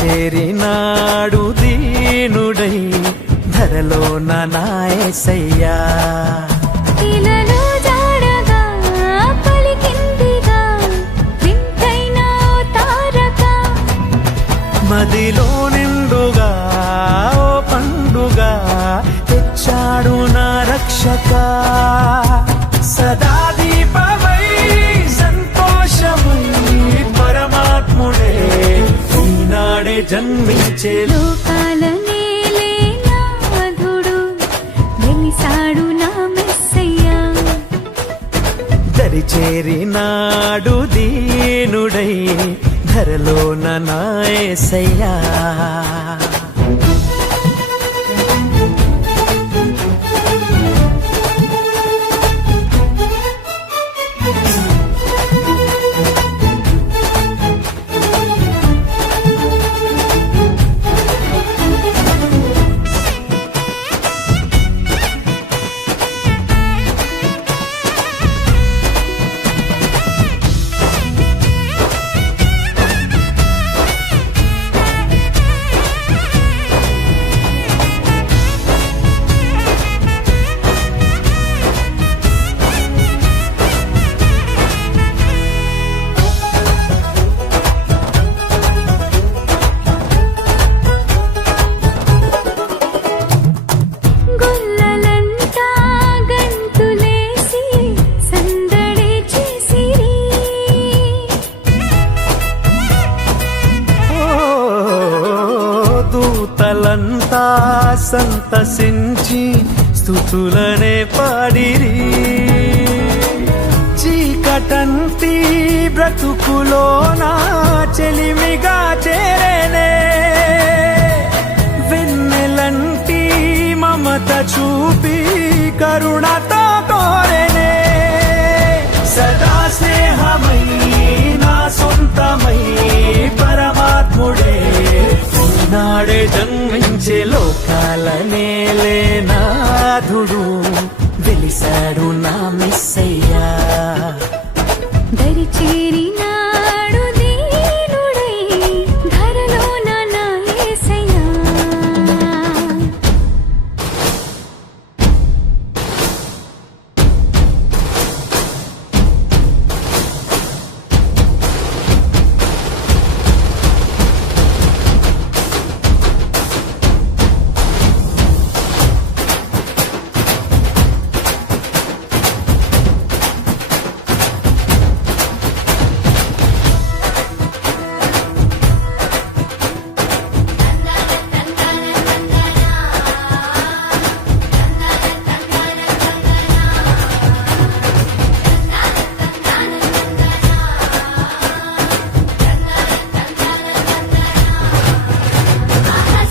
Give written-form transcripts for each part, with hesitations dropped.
దరిచేరినాడు దీనుడై ధరలోన నా యేసయ్యా. ఇలలో జాడగా పలికిందిగా వింతైన తారక, మదిలో నిండుగా ఓ పండుగా తెచ్చాడు నా రక్షక. సదా దీపమై సంతోషమై పరమాత్ముడే ఈనాడే జన్మించే లోకాల నేలే నాథుడు వెలిసాడు నా మెస్సయ్యా. దరిచేరినాడు దీనుడై ధరలోన నా యేసయ్యా. గొల్లలంతా గంతులేసి సందడి చేసిరి, ఓ దూతలంతా సంతసించి స్తుతులనే పాడిరి. చీకటంటి బ్రతుకులోన చెలిమిగా చేరేనే, వెన్నెలంటి మమత చూపి కరుణతో కోరేనే. సదా స్నేహమై నా సొంతమై పరమాత్ముడే నాడే జన్మించే లోకాల నేలే నాథుడు వెలిసాడు నా మెస్సయ్యా. దరిచేరినాడు దీనుడై ధరలోన నా యేసయ్యా.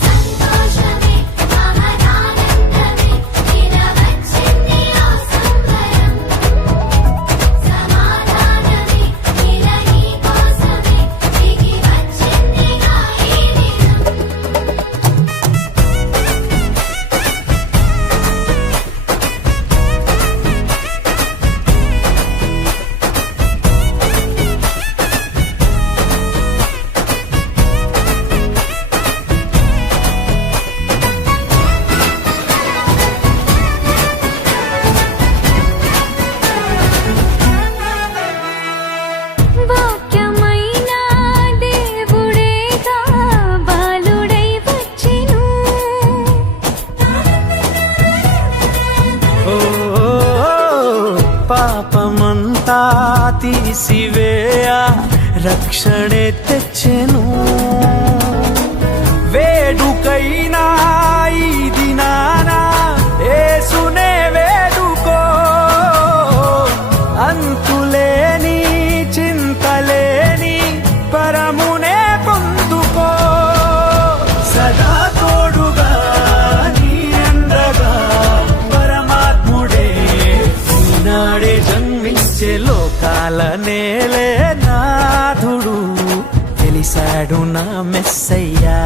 సంతోషమే మహదానందమే నిలవచ్చింది ఆ సంబరం, సమాధానమే ఇలా నీ కోసమే దిగి వచ్చిందిగా ఈ దినం. వాక్యమైన దేవుడేగా బాలుడై వచ్చెను, ఓ పాపమంతా తీసివేయ రక్షణే తెచ్చెను. వేడుకైనా ఈ దినాన యేసునే వేడుకో, అంతులేని చింతలేని పరమునే పొందుకో. సదా తోడుగా నీ అండగా పరమాత్ముడే ఈనాడే జన్మించే లోకాల నేలే నాథుడు వెలిసాడు నా మెస్సయ్యా.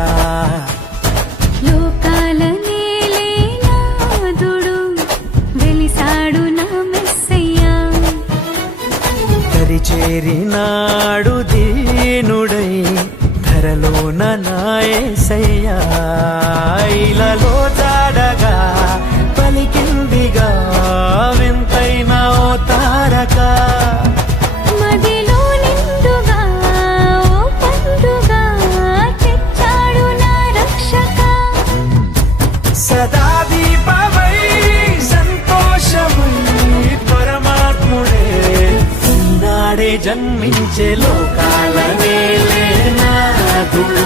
లోకాల నేలే నాథుడు వెలిసాడు నా మెస్సయ్యా. దరిచేరినాడు దీనుడై ధర తెరలోన నాయసయ్యా ఇలలో జాడగా పలికిందిగా వింతైన ఓ తారక మదిలో నిండుగా ఓ పండుగ తెచ్చాడు నా రక్షక సదా దీపమై సంతోషమై పరమాత్ముడే నాడే జన్మించే లోకాల నేలే నాథుడు